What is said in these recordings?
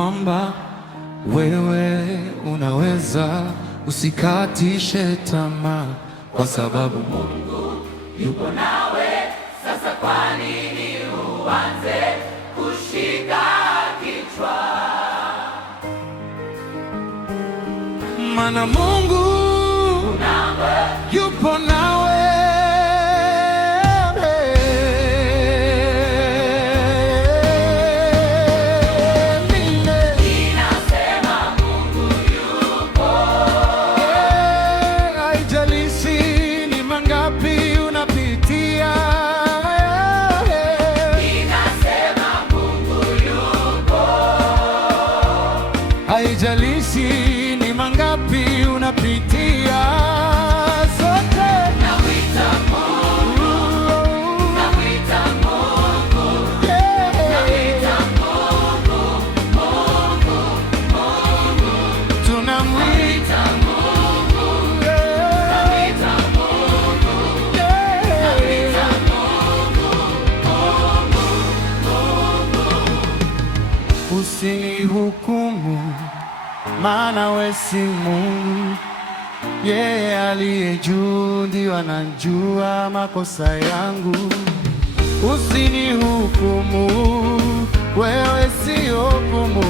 kwamba wewe unaweza, usikatishe tamaa, kwa sababu Mungu yupo nawe. Sasa kwa nini uanze kushika kichwa? Maana Mungu yupo nawe. Haijalishi ni mangapi unapitia, sote namwita Mungu, namwita Mungu, namwita Mungu, Mungu, Mungu, tunamwita Mungu, namwita Mungu, namwita Mungu. Usinihukumu, maana we si Mungu. Yeye aliye juu ndiye anajua makosa yangu. Usinihukumu, wewe si hukumu.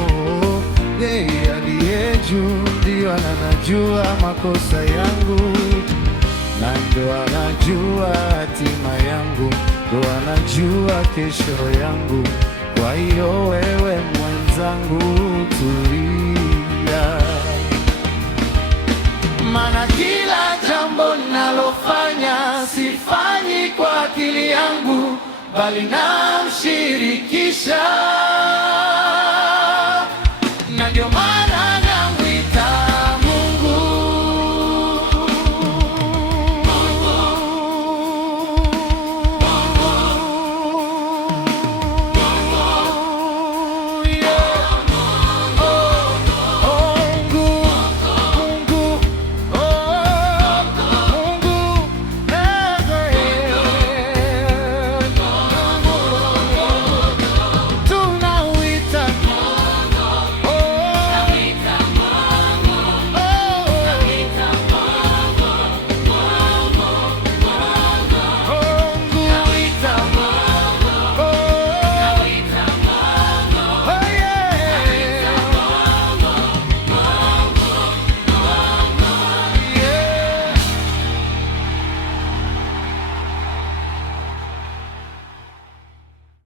Yeye aliye juu ndiye anajua makosa yangu, na ndo anajua hatima yangu, ndo anajua kesho yangu. Kwa hiyo wewe mwenzangu, tulia, maana kila jambo nalofanya sifanyi kwa akili yangu, bali namshirikisha